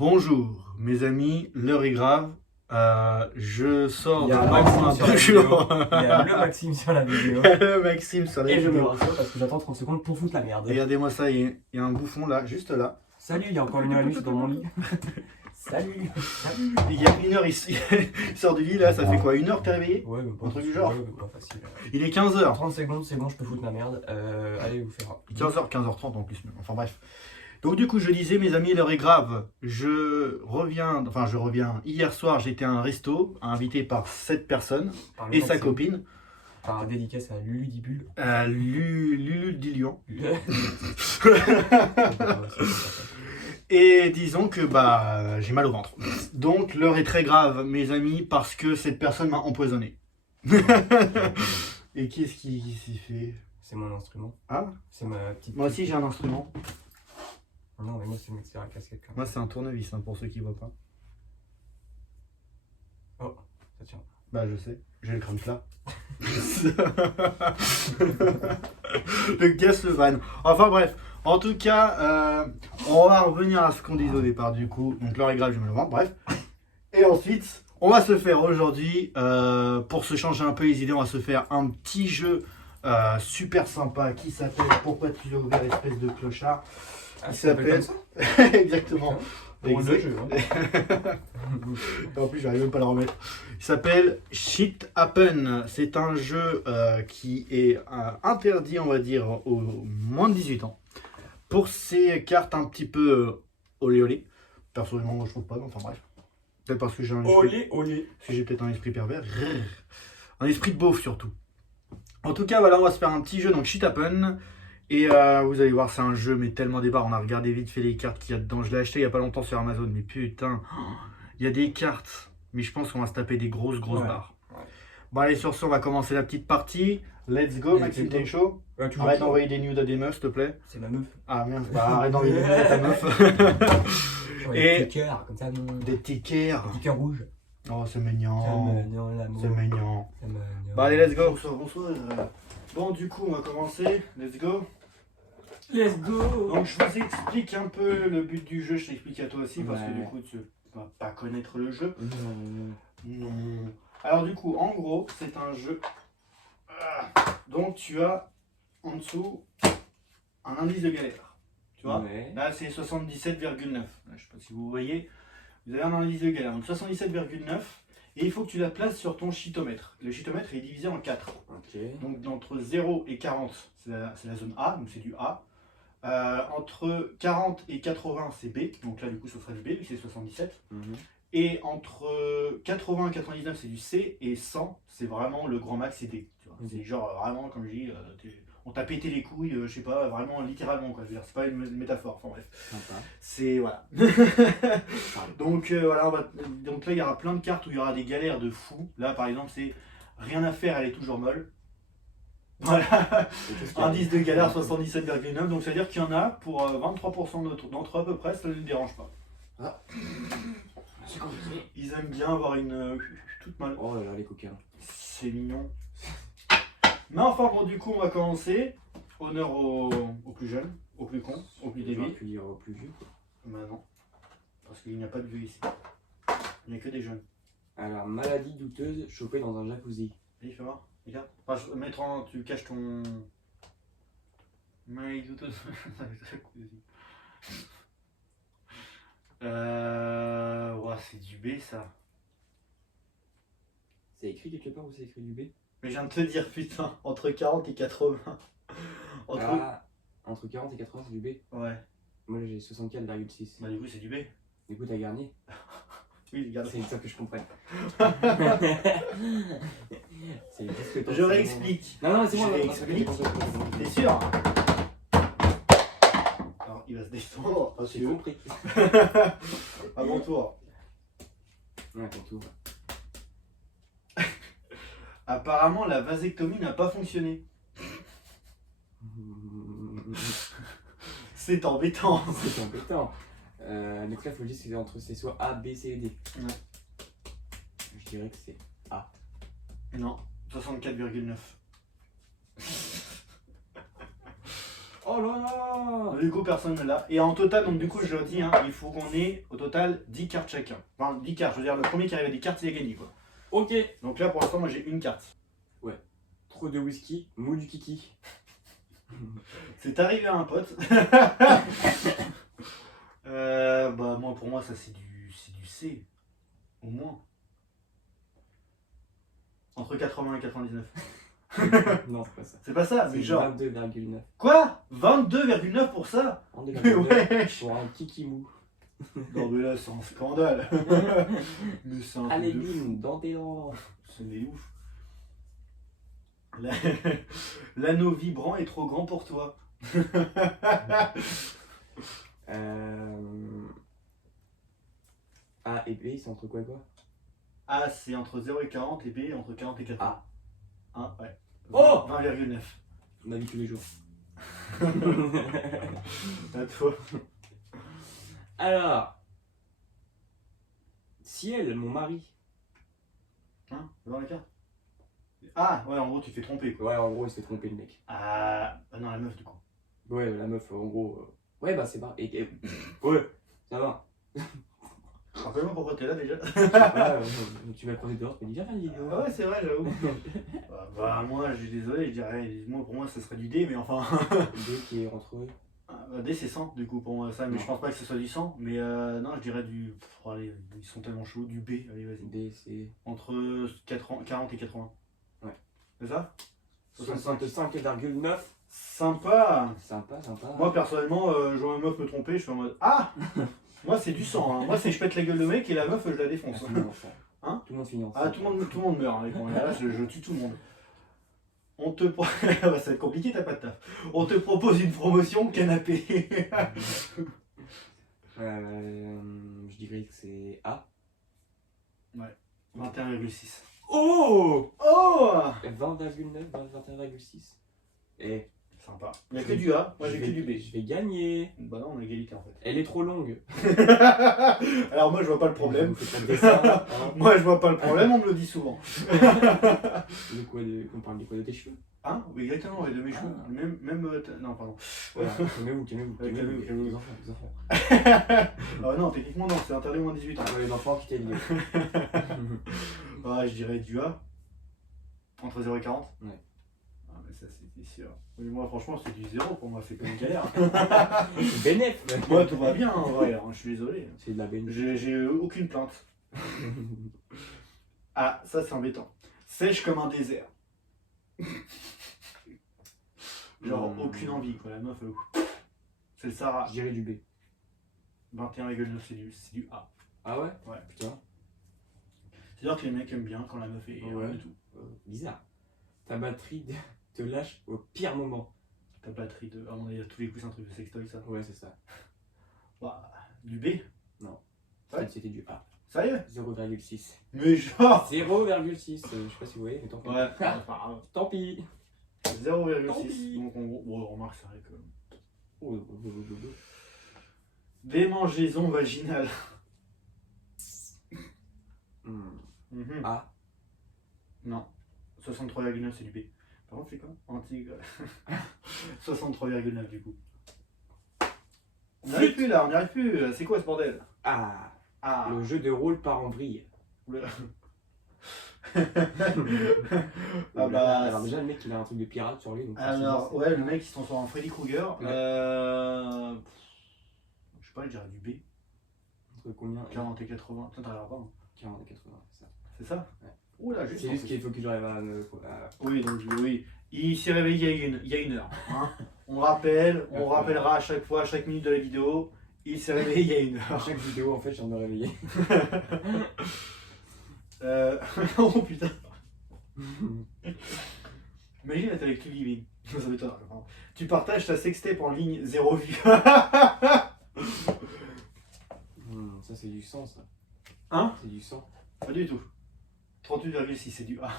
Bonjour mes amis, l'heure est grave. Je sors Il y de a Maxime Maxime sur la vidéo. Il y a le Maxime sur la vidéo. le Maxime sur la Et je me vidéo. rassure parce que j'attends 30 secondes pour foutre la merde. Regardez-moi ça, il y a un bouffon là, juste là. Salut, il y a encore une heure et demie, je suis dans mon lit. Salut. Salut. Il y a une heure, il sort du lit là, ça fait quoi? Une heure que t'es réveillé? Ouais, mais pas Un truc du genre. ouais, mais pas facile. Il est 15h. 30 secondes, c'est bon, je peux foutre ma merde. Allez vous faire. 15h, 15h30 en plus. Enfin bref. Donc du coup, je disais, mes amis, l'heure est grave. Je reviens. Hier soir, j'étais à un resto, invité par 7 personnes Par le et sa Maxime. copine. Par dédicace à Lulu Dibule. Lulu Dilion. Et disons que j'ai mal au ventre. Donc l'heure est très grave, mes amis, parce que cette personne m'a empoisonné. Et qu'est-ce qui s'y fait? C'est mon instrument. Ah, C'est ma petite. moi aussi j'ai un instrument. Non, mais moi c'est le mec, c'est la casquette. Quand même. Moi c'est un tournevis, hein, pour ceux qui voient pas. Oh, ça tient. Bah je sais, j'ai le crâne plat. Le casse le van. Enfin bref, en tout cas, on va revenir à ce qu'on disait au départ du coup. Donc l'heure est grave, je me le vends, bref. Et ensuite, on va se faire aujourd'hui, pour se changer un peu les idées, on va se faire un petit jeu super sympa qui s'appelle Pourquoi tu l'as ouvert, espèce de clochard. Ah, Il ça s'appelle s'appelle. comme ça. Exactement. Bon, le Exact. jeu, hein. En plus, j'arrive même pas à le remettre. Il s'appelle Shit Happen. C'est un jeu qui est interdit, on va dire, aux moins de 18 ans. Pour ces cartes un petit peu olé olé. Personnellement, moi, je trouve pas. Mais enfin bref. Peut-être parce que j'ai un esprit, Olé. parce que j'ai peut-être un esprit pervers. Un esprit de beauf surtout. En tout cas, voilà, on va se faire un petit jeu. Donc Shit Happen. Et vous allez voir, c'est un jeu, mais tellement débarre. On a regardé vite fait les cartes qu'il y a dedans. Je l'ai acheté il y a pas longtemps sur Amazon, mais putain, il y a des cartes. Mais je pense qu'on va se taper des grosses Ouais. barres. Ouais. Bon, allez, sur ce, on va commencer la petite partie. Let's go, Et Maxime, c'est t'es chaud? Ouais, toujours Arrête chaud. d'envoyer des nudes à des meufs, s'il te plaît. C'est ma meuf. Ah merde, arrête d'envoyer des nudes à ta meuf. Genre, Et- des petits cœurs, comme ça. Des petits cœurs. Des petits cœurs rouges. Oh, c'est Ça mignon. mignon, l'amour. C'est mignon. Ça mignon. Bon, allez, let's go. Bonsoir, bonsoir. Bon, du coup, on va commencer. Let's go. Let's go. Donc je vous explique un peu le but du jeu, je t'explique à toi aussi parce que Ouais. du coup tu vas pas connaître le jeu. Non. Non. Alors du coup, en gros, c'est un jeu. Donc tu as en dessous un indice de galère. Tu vois? Ouais. Là c'est 77,9. Là, je sais pas si vous voyez. Vous avez un indice de galère. Donc 77,9. Et il faut que tu la places sur ton chitomètre. Le chitomètre est divisé en 4. Ok. Donc entre 0 et 40, c'est la zone A, donc c'est du A. Entre 40 et 80, c'est B, donc là du coup ce serait du B, vu que c'est 77. Mhm. Et entre 80 et 99, c'est du C, et 100, c'est vraiment le grand max, c'est D. Tu vois. C'est genre vraiment, comme je dis, on t'a pété les couilles, je sais pas, vraiment littéralement, quoi. Je veux dire, c'est pas une métaphore, enfin bref. Sympa. C'est voilà. Donc voilà, donc là il y aura plein de cartes où il y aura des galères de fou. Là par exemple, c'est rien à faire, elle est toujours molle. Voilà. Et qu'est-ce qu'il y a? Indice de galère 77,9, donc c'est à dire qu'il y en a pour 23% d'entre eux à peu près, ça ne les dérange pas. Ah. C'est compliqué. Ils aiment bien avoir une toute mal. Oh là là, les coquins. C'est mignon. Mais enfin bon, du coup on va commencer. Honneur aux plus jeunes, aux plus cons, aux plus J'aurais débiles. pu dire plus vieux. Bah non, parce qu'il n'y a pas de vieux ici. Il n'y a que des jeunes. Alors, maladie douteuse chopée dans un jacuzzi. Allez, fais voir, regarde. Enfin, mettre en, tu caches ton... Ouais, c'est du B ça. C'est écrit quelque part où c'est écrit du B? Mais je viens de te dire, putain, entre 40 et 80. Entre... Ah, entre 40 et 80 c'est du B. Ouais, Moi j'ai 64,6. bah du coup c'est du B. Du coup t'as gagné. Oui, regarde. C'est ça que je comprenne. C'est qu'est-ce que t'en Je sais, réexplique. Non, non, c'est moi. Je non, réexplique. c'est moi. T'es sûr? Alors, il va se défendre. J'ai Attention. compris. À mon tour. Ouais, ton tour. Apparemment, la vasectomie n'a pas fonctionné. C'est embêtant. C'est embêtant. Donc là, il faut juste que c'est entre c'est soit A, B, C et D. Ouais. Je dirais que c'est A. Non, 64,9. Oh là là. Du coup, personne ne l'a. Et en total, donc du coup, je le dis, hein, il faut qu'on ait au total 10 cartes chacun. Enfin, 10 cartes, je veux dire, le premier qui arrive à 10 cartes, il a gagné, quoi. Ok. Donc là, pour l'instant, moi, j'ai une carte. Trop de whisky, mou du kiki. C'est arrivé à un pote. Bah, moi, pour moi, ça, c'est du C. Au moins. Entre 80 et 99. Non, c'est pas ça. C'est pas ça, mais C'est genre. 22,9. Quoi 22,9 pour ça? Mais 22,9 wesh. pour un kiki mou. Non, mais là, c'est un scandale. Mais c'est un truc Allez, de fou. bim, dans tes dents. C'est des ouf. La- L'anneau vibrant est trop grand pour toi. A et B, c'est entre quoi et quoi? A, c'est entre 0 et 40 et B, entre 40 et 80. Ah. 1, ouais. Oh 20,9. On a vu tous les jours. À toi. Alors, Ciel, mon mari. Hein? Dans la carte? Ah, ouais, en gros, tu te fais tromper, quoi. Ouais, en gros, il s'est trompé le mec. Ah, non, la meuf, du coup. Ouais, la meuf, en gros. Ouais, bah c'est pas. Ouais, ça va. Rappelle-moi pourquoi t'es là déjà. Tu m'as croisé dehors, tu m'as dit, viens faire une vidéo. Ah ouais, c'est vrai, j'avoue. Bah, moi, je suis désolé, je dirais, moi, pour moi, ça serait du D, mais enfin. D qui est entre eux. D, c'est 100, du coup, pour moi, ça, mais je pense pas que ce soit du 100, mais non, je dirais du. Allez, ils sont tellement chauds, du B, allez, vas-y. D, c'est. Entre 40 et 80. Ouais. C'est ça? 65,9. Sympa! Sympa, sympa. Moi, personnellement, je vois ma meuf me tromper, je fais en mode. Ah! Moi, c'est du sang, hein. Moi, c'est je pète la gueule de mec et la meuf, je la défonce. Tout le monde, Hein? tout le monde finance. Ah, tout le monde meurt avec moi. Là, je tue tout le monde. On te. Ça va être compliqué, t'as pas de taf. On te propose une promotion canapé. Je dirais que c'est A. 21,6. Oh! Oh! 20,9, 21,6. Et Sympa. Il n'y a que du A, moi j'ai que du B. Je vais gagner. Bah non, on a égalité en fait. Elle est trop longue. Alors moi je vois pas le problème. Faites pas de dessin, hein. Moi je vois pas le problème, on me le dit souvent. De quoi on parle de quoi? De tes cheveux? Hein? Oui, exactement, ouais, de mes cheveux. Ah. Non, pardon. Voilà, calmez-vous. Calmez-vous. Les enfants, les enfants. Ah non, techniquement non, c'est interdit au moins 18 ans. Ah, les enfants qui t'aident. Ouais, je dirais du A. Entre 0 et 40. Ouais. Ah mais ça c'était sûr. Mais moi franchement c'est du 0 pour moi, c'est pas une galère. C'est bénéf. Moi tout va bien en vrai, hein, je suis désolé. C'est de la bénéf. J'ai aucune plainte. Ah, ça c'est embêtant. Sèche comme un désert. Genre aucune envie quoi, la meuf. C'est le Sahara. Je dirais du B. 21,9 c'est du A. Ah ouais? Ouais. Putain. C'est-à-dire que les mecs aiment bien quand la meuf est Ouais. rien du tout. Bizarre. Ta batterie te lâche au pire moment. Ta batterie de. À mon avis, à tous les coups c'est un truc de sextoy ça. Ouais, c'est ça. Bah, du B. Ouais. C'était du A. Sérieux? 0,6. Mais genre. 0,6. Je sais pas si vous voyez, mais tant pis. Ouais, enfin, Tant pis. 0,6. Donc en gros, bon, remarque, c'est vrai que. Oh. Démangeaison vaginale. Mhm. A. Non. 63,9 c'est du B. Par contre, c'est quoi? 63,9 du coup. On n'y arrive plus là, on n'y arrive plus. C'est quoi ce bordel? Ah. Ah. Le jeu de rôle part en vrille. Oula. Ah bah, alors déjà le mec il a un truc de pirate sur lui. Donc Alors, ouais, le mec il se transforme en Freddy Krueger. Ouais. Je sais pas, je dirais du B. Entre combien? 40 et 80. Putain, t'arriveras pas. Hein. 40 et 80, c'est ça. C'est ça? Ouais. Oula, juste. C'est juste qu'il faut que j'arrive à. Oui, donc oui. Il s'est réveillé il y a une heure. Hein. On rappellera à chaque fois, à chaque minute de la vidéo. Il s'est réveillé il y a une À heure. chaque vidéo en fait je viens de me réveiller. Oh putain. Imagine être avec Club Living. Ça m'étonne. Tu partages ta sextape en ligne, 0 vue. Ça c'est du sang ça. Hein? C'est du sang. Pas du tout. 38,6 c'est du A.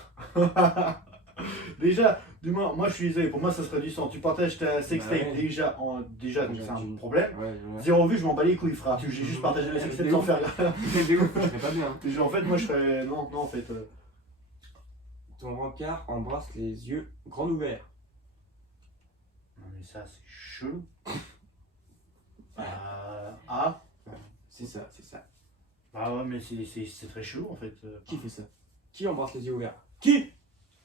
Déjà, du moins, moi je suis désolé, pour moi ça serait du 100. Tu partages ta sextape Bah ouais. déjà, donc c'est un problème. Ouais. 0 vue, je m'en bats les couilles, frère. J'ai juste partagé la sextape sans faire. Mais de ouf, je serais pas bien. En fait, moi je ferais. Non, en fait. Ton rencard embrasse les yeux grands ouverts. Non, mais mais ça, c'est chelou. A. C'est ça, c'est ça. Ah ouais, mais c'est très chelou en fait. Qui fait ça? Qui embrasse les yeux ouverts? Qui?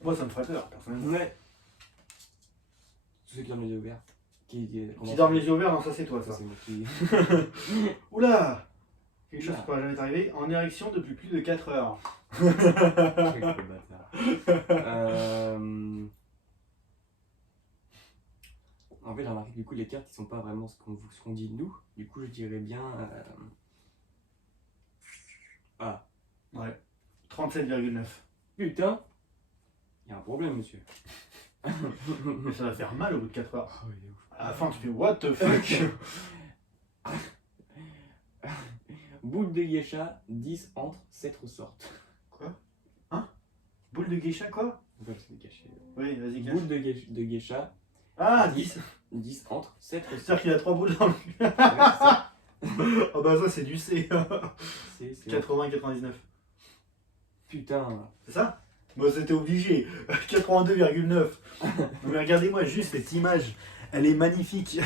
Moi, ça me ferait peur, personnellement. Ouais. Tous ceux qui dorment les yeux ouverts. Qui dorment les yeux ouverts, non, ça c'est toi, Ça, ça. c'est moi qui. Oula! Quelque chose Oula. qui pourrait jamais t'arriver. En érection depuis plus de 4 heures. Quel bâtard. En fait, j'ai remarqué que du coup, les cartes, ils sont pas vraiment ce qu'on dit de nous. Du coup, je dirais bien. Ah, Ouais. 37,9. putain! Il y a un problème, monsieur. Mais ça va faire mal au bout de 4 heures. Oh, il est ouf. À la fin, tu fais what the fuck? Boule de geisha, 10 entre, 7 ressortent. Quoi? Hein? Boule de geisha, quoi? Voilà, c'est caché. Oui, vas-y, cache. Boule de geisha, Ah, 10. 10 entre, 7 ressortent. C'est-à-dire qu'il a 3 boules dans le cul. Ouais, c'est ça. Oh bah ça, c'est du C. C'est 80-99. Putain. C'est ça? Moi, c'était obligé. 82,9. Mais regardez-moi juste cette image. Elle est magnifique.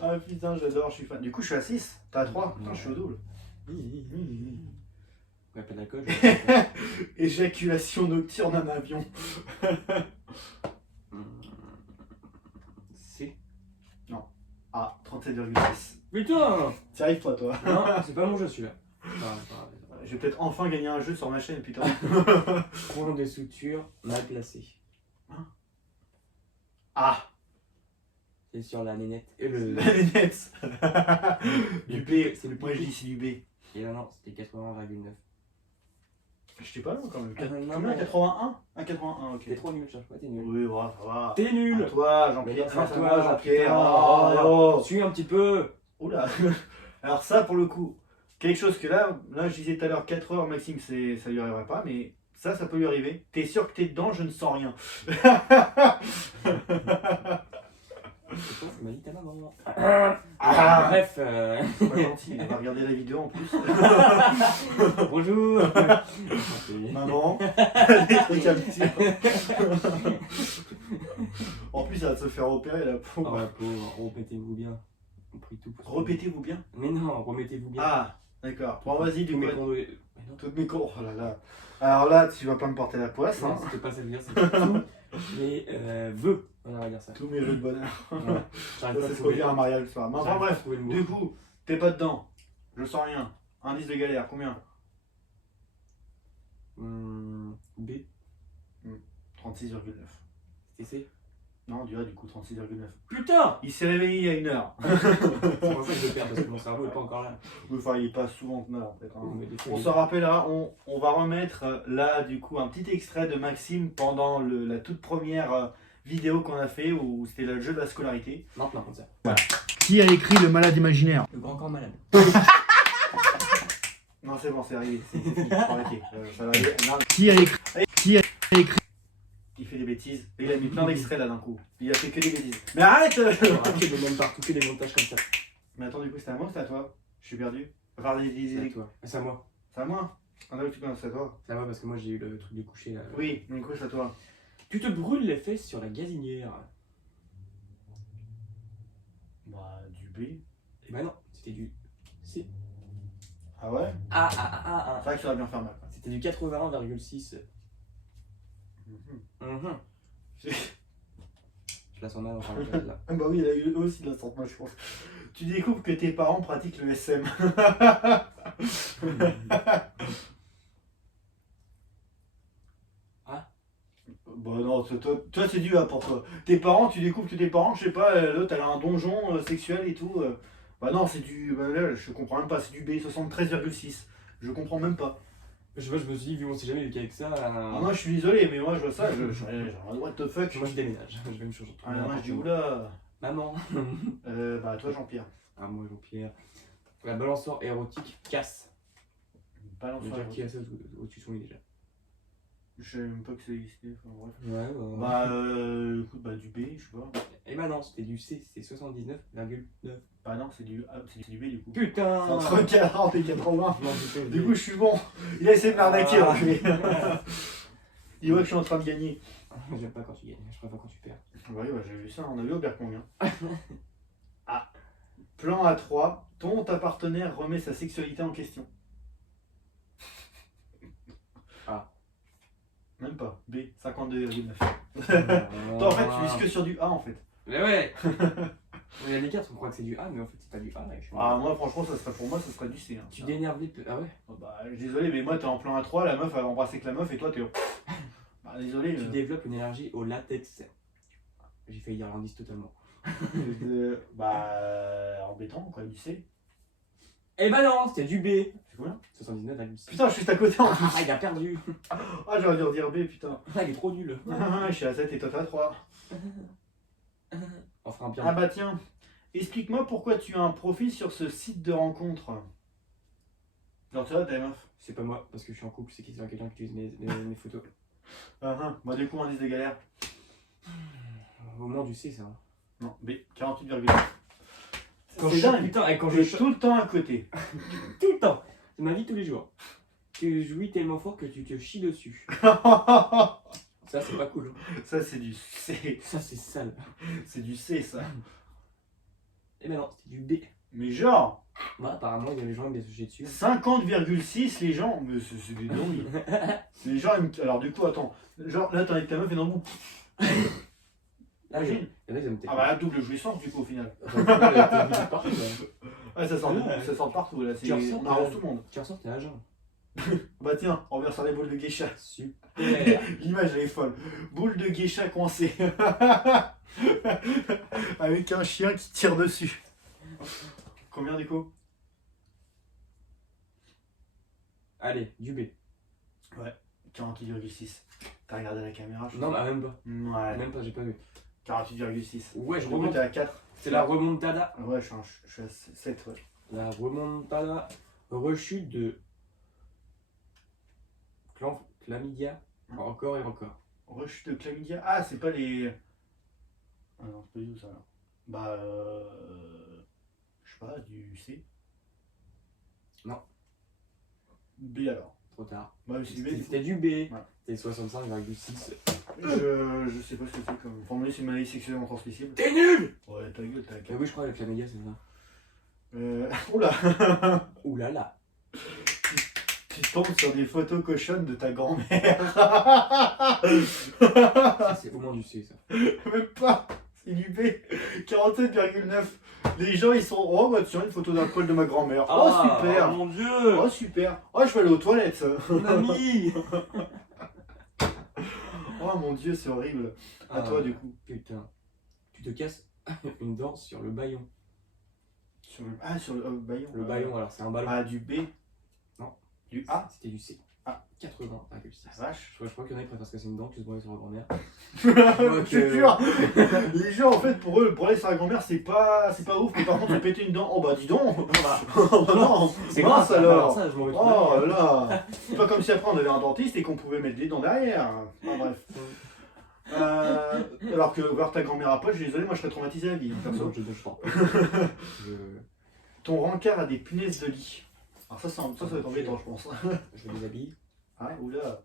Ah putain, j'adore, je suis fan. Du coup, je suis à 6. T'as à 3. Putain, je suis au double. Ouais, pas d'alcool. Éjaculation nocturne en avion. C'est. Ah, 37,6. Putain! T'y arrives pas, toi. Non, c'est pas mon jeu celui-là. Non, Je vais peut-être enfin gagner un jeu sur ma chaîne, putain. point de suture mal placé. Ah, C'est sur la nénette. Et le. la lunette. Du B. C'est le Moi, je pipi. dis c'est du B. Et non, c'était 81,9. J'étais pas loin quand même. Ah, non, Combien? non. 81? Ah, 81, ok. T'es trop nul, cherche pas, t'es nul. Oui, ouais, ça va. T'es nul! À toi, Mais Jean-Pierre. non, c'est Non, à c'est à toi, moi, Jean-Pierre. putain. Oh, Suis un petit peu! Oula. Alors ça, pour le coup, quelque chose que là je disais tout à l'heure, 4 heures, Maxime, ça lui arriverait pas, mais ça peut lui arriver. T'es sûr que t'es dedans, je ne sens rien. C'est quoi, ça m'a dit ta maman. Ah. Bref, Pas gentil, il va regarder la vidéo en plus. bonjour! Maman, des trucs à me dire. En plus, ça va se faire opérer la Oh pauvre. la pauvre, remettez-vous bien. On prie tout pour Remettez-vous bien. Mais non, remettez-vous bien. Ah, d'accord. Bon, vas-y, du Tous coup. mes condoléances. Mais non, Toutes mes cours. Oh là là. Alors là, tu vas pas me porter la poisse. non, Hein. c'était pas ça que je veux dire, c'était tous mes vœux. On va dire ça. Tous mes vœux de bonheur. Voilà. Ça, J'arrive pas à c'est ce qu'on trouver- dit à un mariage le soir. Mais enfin, j'arrive pas à bref. trouver le mot. Du coup, t'es pas dedans. Je sens rien. Indice de galère, combien? B. 36,9. C'était C. Non, du coup, 36,9. Putain! Il s'est réveillé il y a 1 heure. C'est pour ça que je perds parce que mon cerveau est pas encore là. Oui, enfin, il passe souvent que en fait. Hein. Mais des fois, On il- se rappellera, on va remettre là, du coup, un petit extrait de Maxime pendant la toute première vidéo qu'on a fait où c'était le jeu de la scolarité. Maintenant, comme ça. Qui a écrit Le Malade Imaginaire? Le grand corps malade. Non, c'est bon, c'est arrivé. C'est fini, faut arrêter. Ça va aller. Non, Qui a écrit il fait des bêtises. Et il a mis plein d'extraits là d'un coup. Il a fait que des bêtises. Mais arrête! Il me même partout que des montages comme ça. Mais attends, du coup, c'était à moi ou c'était à toi? Je suis perdu. Enfin, C'est à toi. C'est à moi. C'est à moi? Ah non, tu c'est à toi. C'est à moi parce que moi j'ai eu le truc du coucher là. Oui, du coup, c'est à toi. Tu te brûles les fesses sur la gazinière. Bah, du B. Et bah non, c'était du C. Ah ouais? Ah. C'est vrai que ça va bien faire mal. C'était du 81,6. Mhm. Je la sens mal dans la tête là. Ah bah oui, il a eu aussi de la sorte, moi je pense. Tu découvres que tes parents pratiquent le SM. Ah. Bah non, toi c'est du A pour toi. Tes parents, tu découvres que tes parents, je sais pas, l'autre elle a un donjon sexuel et tout. Bah non, c'est du. Bah là, je comprends même pas, c'est du B, 73,6. Je comprends même pas. Je sais pas, je me suis dit, vu qu'on s'est jamais vécu avec ça. Ah moi je suis désolé, mais moi je vois ça, what the fuck. Moi je déménage, je vais me changer. Ah moi je dis oula. Maman. Bah toi Jean-Pierre. Ah moi Jean-Pierre. La balançoire érotique casse. Balance Je veux sur dire qui a ça au-dessus de son lit déjà. Je savais même pas que ça existait, enfin bref. Ouais, Bah écoute, bah du B, je sais pas. Et bah non, c'était du C, c'était 79,9. Bah non, c'est du A, c'est du B du coup. Putain. C'est entre 40 et 80. Non, je sais, Du coup, je suis bon. Il a essayé de m'arnaquer, Ah. l'enculé. Il voit que je suis en train de gagner. J'aime pas quand tu gagnes, je préfère quand tu perds. Ouais, j'ai vu ça, on a vu au Berkong. Hein. Ah, plan A3, ton ta partenaire remet sa sexualité en question. A. Même pas. B, 52,9. Toi, en fait, tu vises que sur du A en fait. Mais ouais. Il y a des cartes, on croit que c'est du A, mais en fait c'est pas du A. Là, Ah, moi, franchement, ça serait pour moi, ça serait du C. Hein. Tu t'énerves vite. Ah ouais. Oh, bah, désolé, mais moi, t'es en plan A3, la meuf, elle va embrasser que la meuf, et toi, t'es. Bah, désolé. Tu développes une énergie au latex. J'ai failli dire l'indice totalement. Embêtant, quoi, du C. Eh ben non, c'était du B. C'est combien? 79,6. Putain, je suis juste à côté en plus. Ah, il a perdu. Ah, j'aurais dû redire B, putain. Ah, il est trop nul. Je suis à 7 et toi, t'es à 3. On fera un pire. Ah bah tiens, explique-moi pourquoi tu as un profil sur ce site de rencontre. Genre, tu vois, t'as une meuf. C'est pas moi, parce que je suis en couple, c'est qui c'est quelqu'un qui utilise mes photos. Moi, du coup, indice de galère. Au moins du C, ça. Non, B, 48,9. Quand C'est je dingue. putain, et quand T'es je tout le temps à côté. tout le temps, c'est ma vie tous les jours. Tu jouis tellement fort que tu te chies dessus. Ça, c'est pas cool. Ça, c'est du C. Ça, c'est sale. C'est du C, ça. Eh ben non, c'était du B. Mais genre, Bah, apparemment, il y a des gens qui me dessus dessus. 50,6 les gens. Mais c'est des douilles. Les gens, alors du coup, attends. Genre, là, t'as avec ta meuf et dans le bout. Ah, il y Imagine. en a qui aiment Ah bah, la double jouissance, du coup, au final. partout, Ouais, ça sort de partout, là. Tu ressors, On arrose tout le monde. Tu ressors, t'es à jeun. Bah tiens, on revient sur les boules de geisha. Super. L'image elle est folle. Boule de geisha coincée. Avec un chien qui tire dessus. Combien du coup? Allez, du B. 48,6. T'as regardé la caméra? Non, bah même pas. Ouais. Même pas, j'ai pas vu. 48,6. Ouais, je Du coup, remonte. t'es à 4. C'est la remontada. Ouais, je suis à 7. Ouais. La remontada. Rechute de. Chlamydia. Encore et encore. Rechute de chlamydia. Ah, c'est pas les. Ah non, c'est pas du tout ça. Là. Bah. Je sais pas, du C. Non. B alors. Trop tard. Bah, c'est du B. du coup. C'était du B. Ouais. C'était 65,6. Je sais pas ce que c'est comme. Formule, c'est une maladie sexuellement transmissible. T'es nul! Ouais, ta gueule, t'as la Mais oui, je crois que la chlamydia, c'est ça. Oula. Ouh là là. Tu tombes sur des photos cochonnes de ta grand-mère. Ça, c'est au moins du C, ça. Même pas. C'est du B. 47,9. Les gens, ils sont. Oh, bah tiens, une photo d'un poil de ma grand-mère. Oh, super. Oh mon dieu! Oh, super. Oh, je vais aller aux toilettes. Mamie! Oh mon dieu, c'est horrible. À toi, du coup. Putain. Tu te casses une dent sur le baillon. Sur le baillon. Le baillon, alors c'est un ballon. Ah, du B. Non. Du A. C'était du C. Ah. 80,6. La vache. Je crois qu'il y en a qui préfèrent se casser une dent que se branler sur leur grand-mère. Je te jure. Les gens, en fait, pour eux, pour aller sur la grand-mère, c'est pas ouf. Mais par contre, se péter une dent, oh bah dis donc. Oh bah non. C'est mince grave alors. ça, je m'en vais tout Oh derrière. là. C'est pas comme si après on avait un dentiste et qu'on pouvait mettre des dents derrière. Enfin, bref. Alors que voir ta grand-mère à poil, je suis désolé, moi je serais traumatisé à vie. Hein, perso. Non, je te sens. Ton rencard a des punaises de lit. Alors ça va être embêtant, je pense. Je me déshabille. Ah, oula.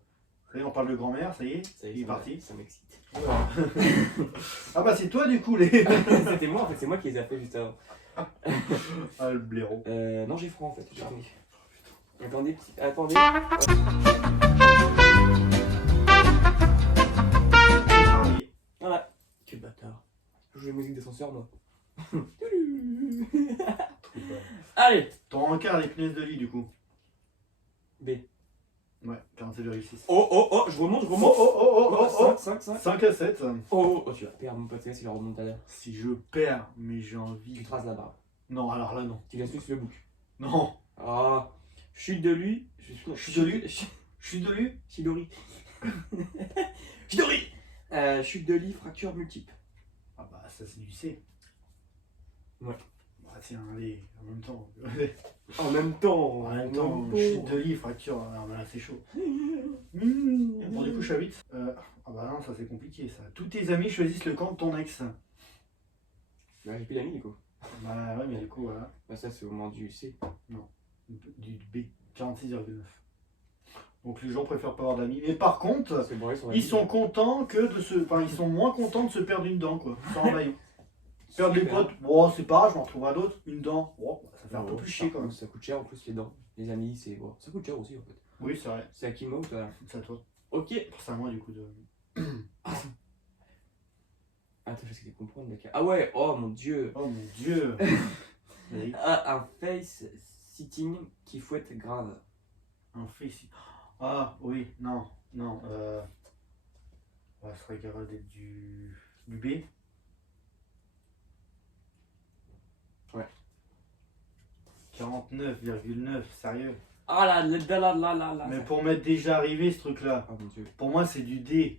Ça y est, on parle de grand-mère, ça y est, Ça y est, il est ça parti. Ça m'excite. Oula. Ah bah c'est toi du coup, les. C'était moi, en fait, c'est moi qui les ai fait juste avant. Ah, le blaireau. Non, j'ai froid en fait. Attendez, attendez. Voilà. Quel bâtard. Je joue la musique d'ascenseur, moi. Allez. Ton rencard a des punaises de lit du coup. B. Ouais, 47,6. Oh, je remonte. Oh. 5. 5 à 7. Oh, tu vas perdre mon podcast, il remonte à l'heure. Si je perds, mais j'ai envie. Tu traces la barbe. Non, alors là, non. Tu laisses juste le bouc. Non. Ah. Chute de lui. Chute de lui. Chute de lui. Chidori. Chidori. Chute de lit, fracture multiple. Ah bah ça c'est du C. Ouais. Bah tiens, allez, en même temps. En même temps. En même temps, chute de lit, fracture, ah, bah là c'est chaud. Bon du coup je suis à 8. Ah bah non, ça c'est compliqué ça. Tous tes amis choisissent le camp de ton ex. Bah, j'ai plus d'amis du coup. Bah ouais mais du coup voilà. Bah, ça, c'est au moment du C. Du B, 46,9. Donc les gens préfèrent pas avoir d'amis. Mais par contre, C'est bon, ils sont contents que de se. Enfin, ils sont moins contents de se perdre une dent, quoi. Sans maillot. Perdre les potes, bon, c'est pas grave, je m'en retrouverai d'autres. Une dent, bon, ça fait un peu plus chier quand même. Ça coûte cher en plus les dents. Les amis, c'est bon. Ça coûte cher aussi en fait. Oui, c'est vrai. C'est à qui moi ou toi? C'est à toi. Ok. C'est à moi du coup de. Attends, j'essaie de comprendre mec. Ah ouais, oh mon dieu. Oh mon dieu. Vas-y. Ah, un face sitting qui fouette grave. Un face. Ah oui, non, non. Ouais, ce serait capable d'être du B. Ouais. 49,9, sérieux. Ah là. Mais pour m'être déjà arrivé ce truc-là, Oh mon dieu. pour moi c'est du D.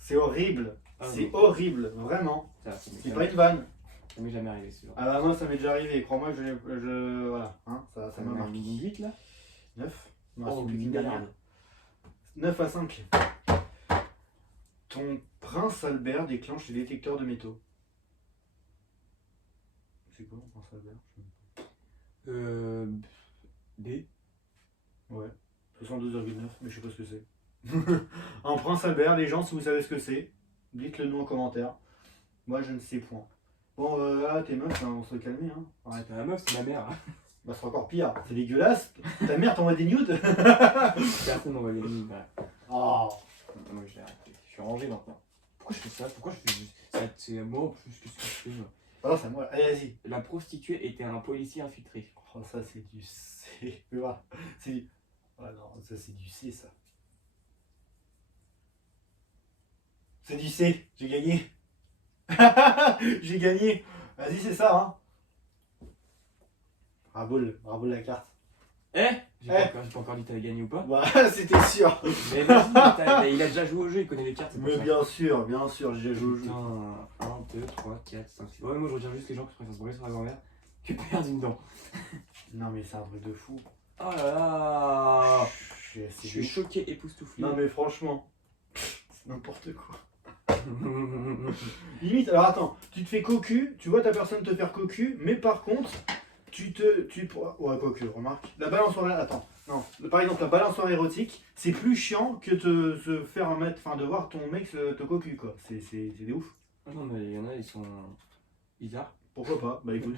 C'est horrible. Ah, C'est non. horrible, vraiment. Ça m'est C'est jamais- pas une vanne. ça m'est jamais arrivé ce genre. Ah bah moi ça m'est déjà arrivé, crois-moi que voilà, hein, ça m'a Une marqué. 8 là. 9. Oh plus qu'une dernière. merde. 9 à 5. Ton prince Albert déclenche les détecteurs de métaux. C'est quoi, prince Albert? B. Ouais, 62,9, mais je sais pas ce que c'est. Un prince Albert, les gens, si vous savez ce que c'est, dites-le nous en commentaire. Moi, je ne sais point. Bon, là, t'es meuf, hein, on se calmer. Hein. C'est pas ma meuf, c'est ma mère. Bah, c'est encore pire. C'est dégueulasse. Ta mère t'envoie des nudes. Personne m'envoie des lignes. Oh. Moi je l'ai arrêté. Je suis rangé maintenant. Pourquoi je fais ça? Pourquoi je fais juste ça? C'est à moi en plus. Qu'est-ce que je fais moi? Alors, c'est à moi. Allez, vas-y. La prostituée était un policier infiltré. Oh, ça, c'est du C. Tu vois, c'est du. Oh non, ça, c'est du C, ça. C'est du C. J'ai gagné. J'ai gagné. Vas-y, c'est ça, hein. Bravo la carte. Eh Eh. J'ai pas encore dit que t'avais gagné ou pas. Voilà, c'était sûr. Mais vas-y, il a déjà joué au jeu, il connaît les cartes. c'est pour Mais ça. bien sûr, j'ai joué au jeu. Putain, 1, 2, 3, 4, 5, 6. Ouais, moi je retiens juste les gens qui préfèrent se brûler sur la grand-mère que perdre une dent. Non, mais c'est un truc de fou. Oh là là. Je Je suis choqué, époustouflé. Non, mais franchement, c'est n'importe quoi. Limite, alors attends, tu te fais cocu, tu vois ta personne te faire cocu, mais par contre, ouais, cocu, remarque. La balançoire, attends, non, par exemple, la balançoire érotique, c'est plus chiant que de se faire mettre, enfin, de voir ton mec te cocu, quoi. C'est des ouf. Ah non, mais il y en a, ils sont bizarres. Pourquoi pas? Bah écoute.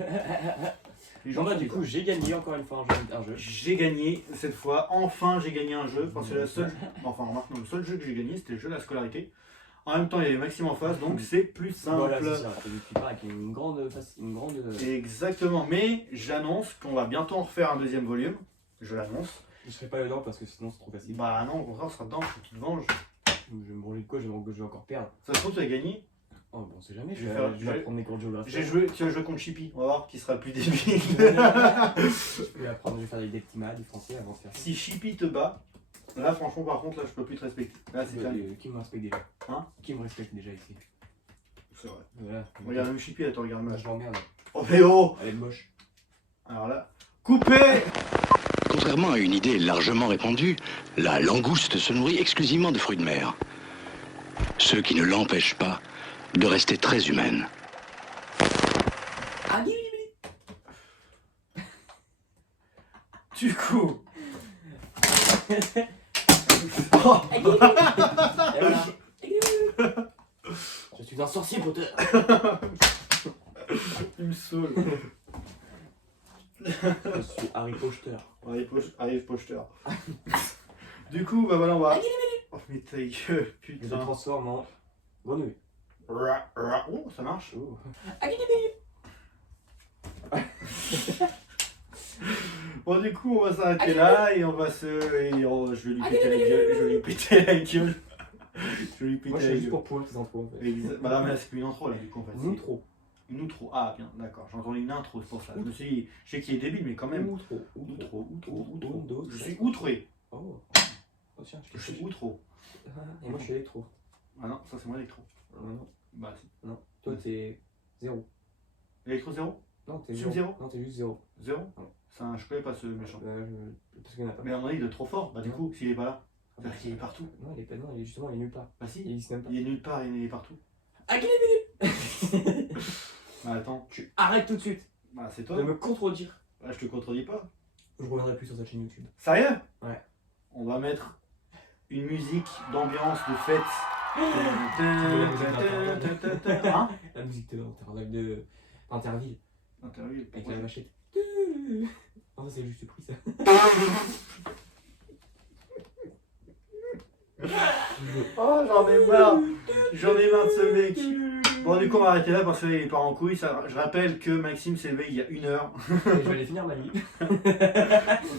Les Genre, sont du coup, j'ai gagné encore une fois un jeu. j'ai gagné cette fois, enfin j'ai gagné un jeu, parce que la seule, enfin remarque, non, le seul jeu que j'ai gagné c'était le jeu de la scolarité. En même temps il y avait Maxime en face, donc c'est plus simple. Voilà, c'est ça. Tu pars avec une grande. Exactement, mais j'annonce qu'on va bientôt en refaire un deuxième volume, je l'annonce. Je serai pas dedans parce que sinon c'est trop facile. Bah non, au contraire, on sera dedans, faut que tu te venges. Je vais me brûler de quoi, je vais encore perdre. Ça se trouve tu as gagné. Oh, bon, on sait jamais, Je vais je vais apprendre mes cours de géographie. Tu vas jouer contre Chippy, on va voir qui sera le plus débile. Je vais apprendre, je vais faire des petits maths, du français avant de faire ça. Si Chippy te bat, là franchement par contre là je peux plus te respecter. Là c'est terminé. Qui me respecte déjà? Hein? Qui me respecte déjà ici? C'est vrai. Voilà. Regarde même Chippy, elle te regarde Moi, mal. je l'emmerde. Oh mais oh. Elle est moche. Alors là, coupé. Contrairement à une idée largement répandue, la langouste se nourrit exclusivement de fruits de mer. Ce qui ne l'empêche pas de rester très humaine. Du coup. Et voilà. Je suis un sorcier Potter. Il me saoule. Je suis Harry Potter. Arrive Poster. Du coup, bah voilà, on va. Oh, mais ta gueule, Je me putain. transforme en grenouille. Oh, ça marche. Oh. Bon, du coup, on va s'arrêter là et on va se. Je vais lui péter la gueule. Je vais lui péter la gueule. Je vais lui péter Moi je la suis juste gueule. pour pouvoir tes intros en fait. Bah là, mais là, c'est plus une intro là, du coup, en fait. Ou trop. Une outro. Ah, bien, d'accord. J'ai entendu une intro, c'est pour ça. Je me suis dit, je sais qu'il est débile, mais quand même. Ou trop. Outro. Je suis outré. Oh. Oh tiens, Je suis outro. Et moi je suis électro. Ah non, ça c'est moi électro. Non. Bah si. Non. Toi t'es 0. Électro 0? Non, t'es Sub 0? Non, t'es juste 0. 0? Ouais. Je connais pas ce méchant. Parce qu'il n'y en a pas. Mais à mon avis, il est trop fort. Bah du Non. coup, s'il est pas là, Ah, c'est-à-dire qu'il est partout. Non, il est pas. Non, il est justement, il est nulle part. Bah si, Il existe même pas. il est nulle part, il est partout. Ah, Bah attends. tu arrêtes tout de suite Bah c'est de toi. me contredire. Bah je te contredis pas. Je reviendrai plus sur cette chaîne YouTube. Sérieux? Ouais. on va mettre une musique d'ambiance de fête. Hein? La musique d'Interville. Interview. Avec la vachette. Non, ça c'est juste pris ça. Oh, j'en ai marre. J'en ai marre de ce mec. Bon, du coup, on va arrêter là parce qu'il part en couille. Je rappelle que Maxime s'est levé il y a 1 heure. Et je vais aller finir ma nuit.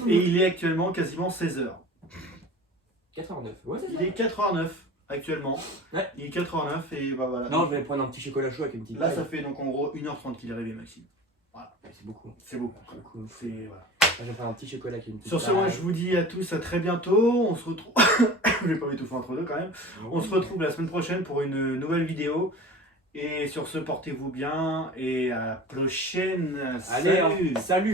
Et il est actuellement quasiment 16h. 89. Ouais, c'est ça. Il est 89 actuellement. Ouais. Il est 89 et bah voilà. Non, je vais prendre un petit chocolat chaud avec une petite. Là, ça fait donc en gros 1h30 qu'il est arrivé, Maxime. Voilà. C'est beaucoup. C'est beaucoup. C'est beaucoup. C'est voilà. Je vais prendre un petit chocolat avec une petite. Sur ce, moi, je vous dis à tous à très bientôt. On se retrouve. Je vais pas m'étouffer entre deux quand même. On se retrouve la semaine prochaine pour une nouvelle vidéo. Et sur ce, portez-vous bien et à la prochaine. Allez, Salut. salut.